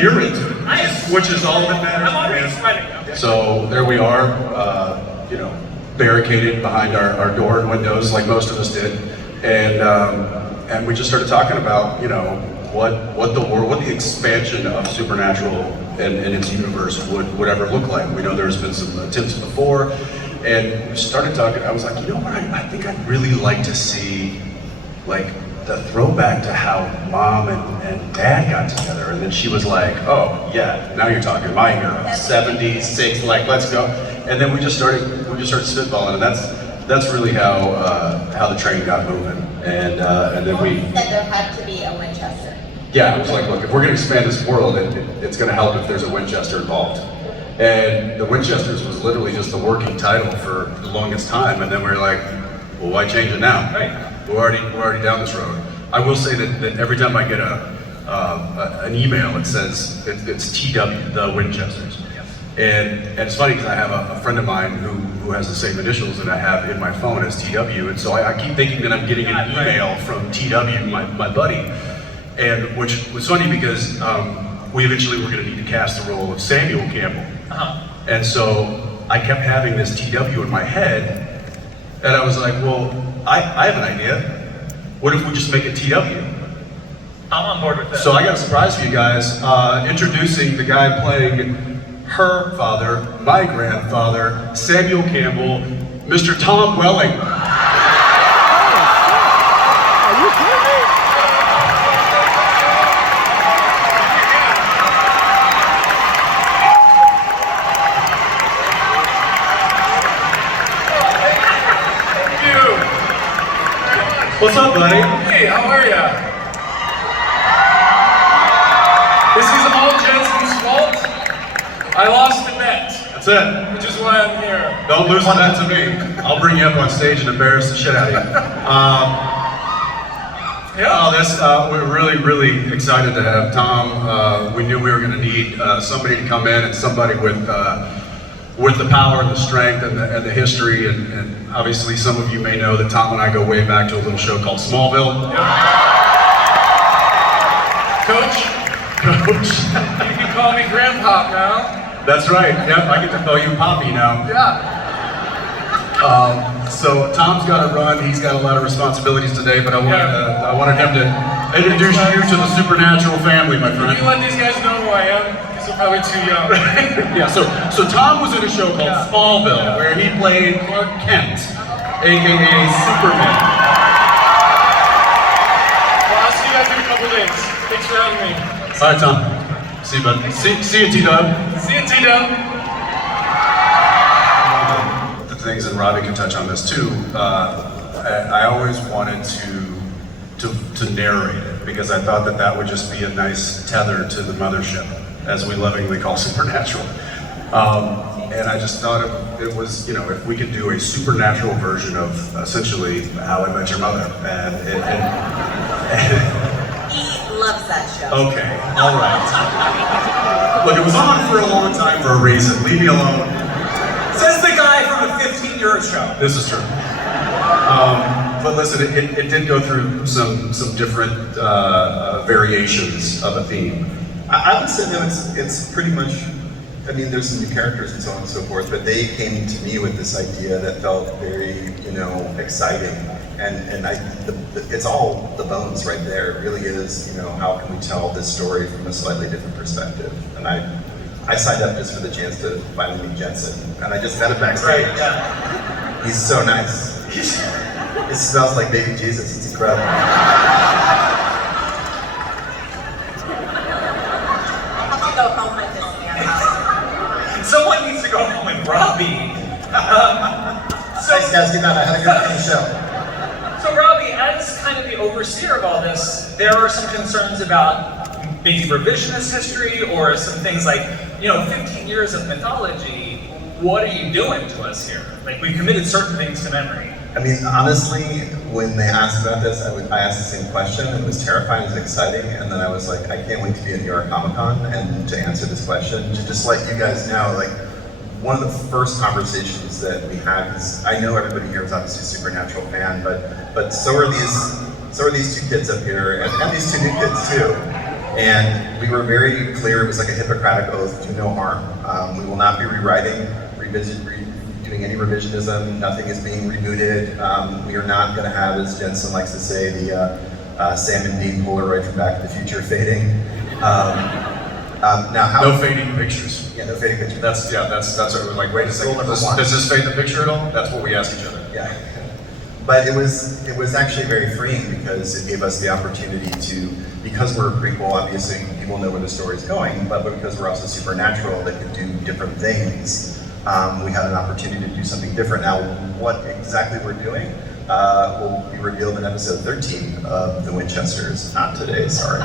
you're into it, Nice. which is all that matters. I'm already sweating. So there we are, barricaded behind our door and windows, like most of us did, and we just started talking about, what the expansion of Supernatural and its universe would ever look like. We know there's been some attempts before, and we started talking. I was like, you know what? I think I'd really like to see, like, the throwback to how Mom and Dad got together. And then she was like, oh yeah, now you're talking my hero, 76, like, let's go. And then we just started spitballing, and that's really how the train got moving. And then we said there had to be a Winchester. Yeah, I was like, look, if we're gonna expand this world, it's gonna help if there's a Winchester involved. And the Winchesters was literally just the working title for the longest time, and then we were like, well, why change it now? Right. We're already down this road. I will say that every time I get an email, it says it's TW, the Winchesters. And it's funny because I have a friend of mine who has the same initials that I have in my phone as TW, and so I keep thinking that I'm getting an email from TW, my buddy. And which was funny because we eventually were going to need to cast the role of Samuel Campbell. And so I kept having this TW in my head, and I was like, well, I have an idea. What if we just make it TW? I'm on board with that. So I got a surprise for you guys. Introducing the guy playing her father, my grandfather, Samuel Campbell, Mr. Tom Welling. Are you kidding me? What's up, buddy? Hey, how are ya? This is all Jensen's fault. I lost the bet, That's it. which is why I'm here. Don't lose that to me. I'll bring you up on stage and embarrass the shit out of you. We're really, really excited to have Tom. We knew we were going to need somebody to come in, and somebody with the power and the strength and the history, and obviously some of you may know that Tom and I go way back to a little show called Smallville. Coach, Coach. you can call me Grandpop now. That's right. Yep, I get to call you Poppy now. Yeah. So Tom's got to run. He's got a lot of responsibilities today, but I wanted him to introduce you to the Supernatural family, my Can friend. you let these guys know who I am? Because they're probably too young. Yeah, so Tom was in a show called Smallville, where he played Clark Kent, aka Superman. Well, I'll see you guys in a couple days. Thanks for having me. All right, Tom. See you, bud. See you, T-Dub. See you, T-Dub. The things, and Robbie can touch on this too. I always wanted to narrate it because I thought that would just be a nice tether to the mothership, as we lovingly call Supernatural. And I just thought it was, if we could do a supernatural version of essentially How I Met Your Mother, He loves that show. Okay, all right. Look, it was on for a long time for a reason. Leave me alone. Says the guy from a 15-year show. This is true. But listen, it did go through some different variations of a theme. I would say that it's pretty much, I mean, there's some new characters and so on and so forth, but they came to me with this idea that felt very, exciting. And it's all the bones right there. It really is, how can we tell this story from a slightly different perspective? And I signed up just for the chance to finally meet Jensen. And I just met him backstage. Right, yeah. He's so nice. It smells like baby Jesus, it's incredible. Go home with this man. Someone needs to go home with Robbie. Thanks guys, good night, I had a good time on the show. So Robbie, as kind of the overseer of all this, there are some concerns about maybe revisionist history or some things like, 15 years of mythology, what are you doing to us here? Like, we committed certain things to memory. I mean, honestly, when they asked about this, I asked the same question. It was terrifying, it was exciting, and then I was like, I can't wait to be at New York Comic Con and to answer this question. To just let you guys know, like, one of the first conversations that we had is, I know everybody here is obviously a Supernatural fan, but so are these two kids up here, and these two new kids too. And we were very clear, it was like a Hippocratic oath, do no harm. We will not be rewriting, doing any revisionism, nothing is being rebooted. We are not gonna have, as Jensen likes to say, the Sam and Dean Polaroid from Back to the Future fading. Now how- No fading pictures. Yeah, no fading pictures. That's what we're like, wait a second, Rule number does one. this fade the picture at all? That's what we ask each other. Yeah. But it was actually very freeing because it gave us the opportunity to, because we're a prequel, obviously people know where the story's going, but because we're also supernatural that could do different things, we had an opportunity to do something different. Now, what exactly we're doing will be revealed in episode 13 of the Winchesters. Not today, sorry.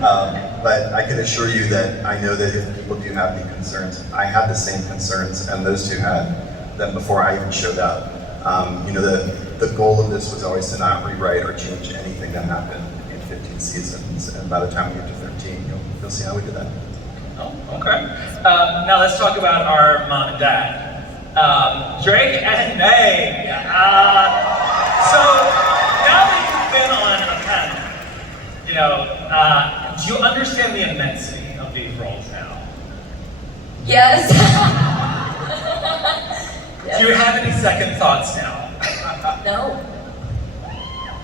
But I can assure you that I know that if people do have any concerns, I had the same concerns, and those two had them before I even showed up. The goal of this was always to not rewrite or change anything that happened in 15 seasons, and by the time we get to 13, you'll see how we did that. Oh, okay. Now let's talk about our mom and dad. Drake and May. So now that you've been on a panel, do you understand the immensity of these roles now? Yes. Do you have any second thoughts now? No.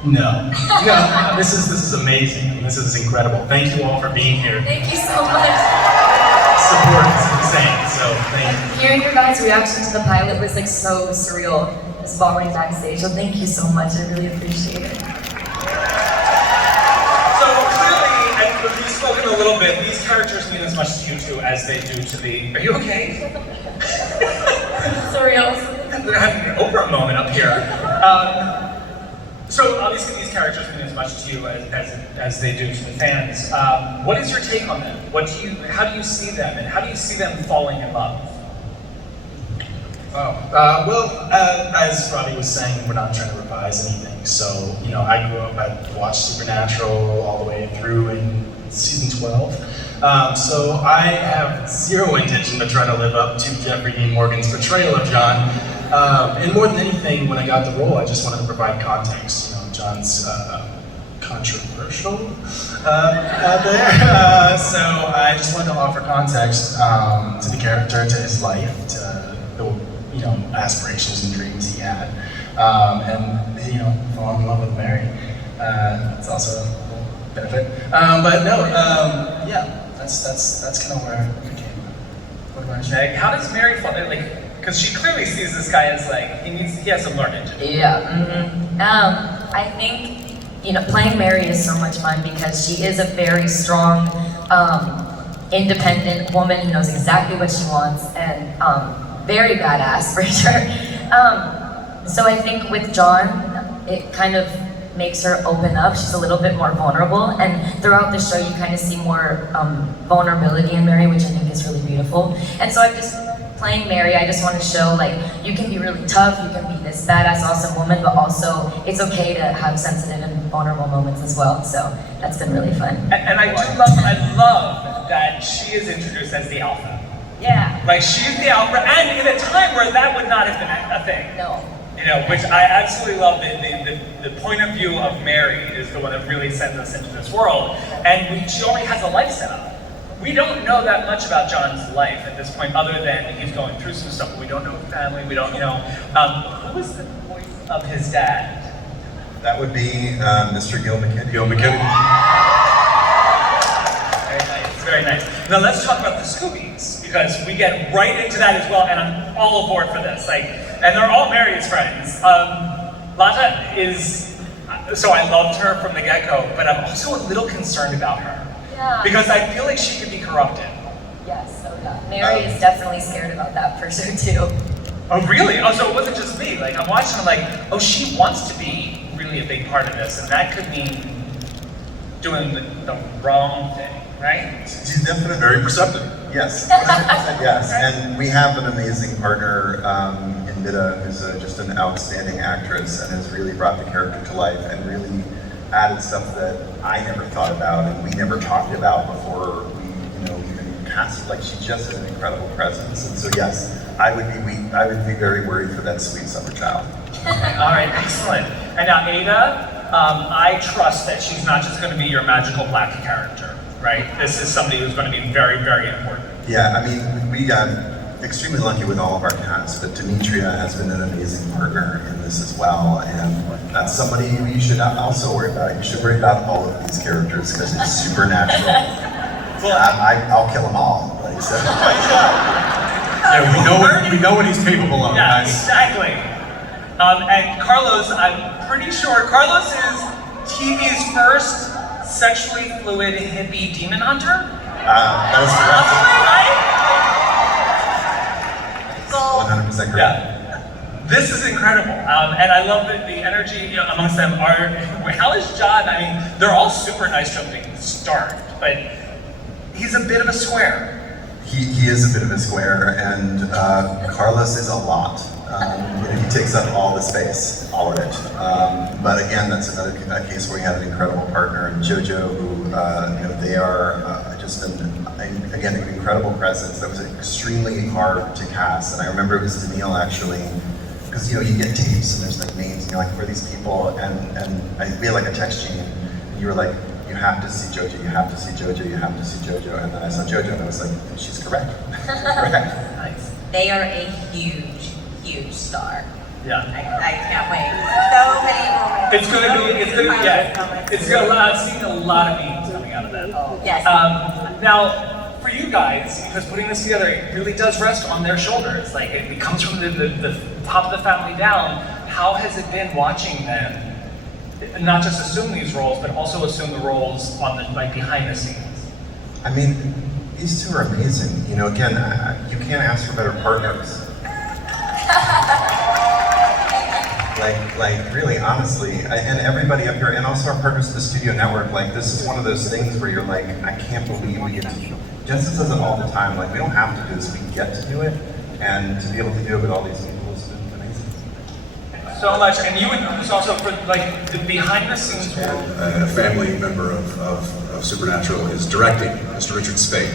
No. No, this is amazing. This is incredible. Thank you all for being here. Thank you so much. Support is insane, so thank you. Hearing your guys' reaction to the pilot was like so surreal, this following backstage, so thank you so much, I really appreciate it. So clearly, and we've spoken a little bit, these characters mean as much to you two as they do to the... Are you okay? Surreal. We're having an Oprah moment up here. So obviously these characters mean as much to you as they do to the fans. What is your take on them? How do you see them, and how do you see them falling in love? As Robbie was saying, we're not trying to revise anything. So, I grew up, I watched Supernatural all the way through in season 12. So I have zero intention to try to live up to Jeffrey Dean Morgan's portrayal of John. And more than anything, when I got the role, I just wanted to provide context. John's controversial out there. So I just wanted to offer context to the character, to his life, to the aspirations and dreams he had, and fall in love with Mary. It's also a benefit. But no, that's kind of where it came. What about you? Meg, how does Mary fall? Because she clearly sees this guy as he has some learning to do. Yeah, I think, playing Mary is so much fun because she is a very strong, independent woman who knows exactly what she wants, and very badass for sure. So I think with John, it kind of makes her open up. She's a little bit more vulnerable, and throughout the show you kind of see more vulnerability in Mary, which I think is really beautiful. And so playing Mary, I just want to show you can be really tough, you can be this badass, awesome woman, but also it's okay to have sensitive and vulnerable moments as well. So that's been really fun. And I love that she is introduced as the alpha. Yeah. She's the alpha, and in a time where that would not have been a thing. No. Which I absolutely love. The point of view of Mary is the one that really sends us into this world, and she only has a life set up. We don't know that much about John's life at this point, other than he's going through some stuff. We don't know his family. We don't know. Who is the voice of his dad? That would be Mr. Gil McKinney. Gil McKinney. Very nice, very nice. Now let's talk about the Scoobies, because we get right into that as well, and I'm all aboard for this. And they're all Mary's friends. Lata is, so I loved her from the get-go, but I'm also a little concerned about her. Yeah. Because I feel like she could be corrupted. Yes, so yeah. Mary is definitely scared about that for sure too. Oh really? Oh, so it wasn't just me. I'm watching, I'm she wants to be really a big part of this, and that could mean doing the wrong thing, right? She's definitely Very perceptive. Yes, 100% yes. And we have an amazing partner in Mida, who's just an outstanding actress and has really brought the character to life and really added stuff that I never thought about and we never talked about before we even cast. She just has an incredible presence. And so yes, I would be very worried for that sweet summer child. All right, excellent. And now Ada, I trust that she's not just going to be your magical black character. right? This is somebody who's going to be very, very important. Yeah, I mean, we got extremely lucky with all of our cast, but Demetria has been an amazing partner in this as well, and that's somebody you should also worry about. You should worry about all of these characters because it's supernatural. Well, I'll kill them all. Like, so. Yeah, we know what he's capable of, yeah, guys. exactly. And Carlos, I'm pretty sure Carlos is TV's first sexually fluid hippie demon hunter. That was So, 100% correct. Yeah, this is incredible, and I love that the energy amongst them are. How is John? I mean, they're all super nice jumping start, but he's a bit of a square. He is a bit of a square, and Carlos is a lot. He takes up all the space, all of it. But again, that's another case where we have an incredible partner, and JoJo, who they are just again an incredible presence. That was extremely hard to cast, and I remember it was Daniil actually, because you get tapes and there's like names, and you're like, who are these people? And we had like a text chain, and you were like, you have to see JoJo, you have to see JoJo, you have to see JoJo. And then I saw JoJo and I was like, she's correct. Correct. Nice. they are a huge, huge star. Yeah. I can't wait. So many moments. It's gonna, I've seen a lot of memes coming out of that. Yes. Now, for you guys, because putting this together, it really does rest on their shoulders. Like, it comes from the top of the family down. How has it been watching them not just assume these roles, but also assume the roles on the behind the scenes? I mean, these two are amazing. Again, you can't ask for better partners. Like really, honestly, and everybody up here, and also our partners at the Studio Network, like this is one of those things where you're like, I can't believe we get to do. Jensen says it all the time, like we don't have to do this, we get to do it, and to be able to do it with all these people is amazing. So much, and you would notice also for like the behind the scenes world. A family member of Supernatural is directing, Mr. Richard Spade.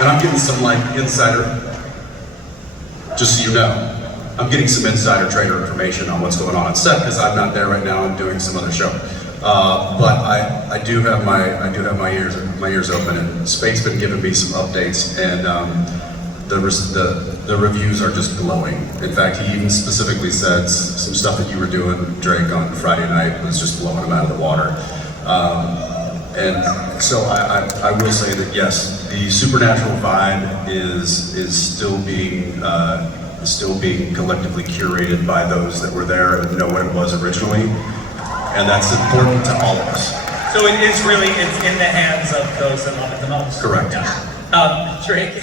And I'm getting some insider, just so you know, I'm getting some insider trader information on what's going on set because I'm not there right now. I'm doing some other show, but I do have my ears open, and Spade's been giving me some updates, and the reviews are just glowing. In fact, he even specifically said some stuff that you were doing, Drake, on Friday night was just blowing him out of the water. And so I will say that yes, the Supernatural vibe is still being collectively curated by those that were there and know what it was originally, and that's important to all of us. So it's in the hands of those that love it the most. Correct. Yeah. Drake.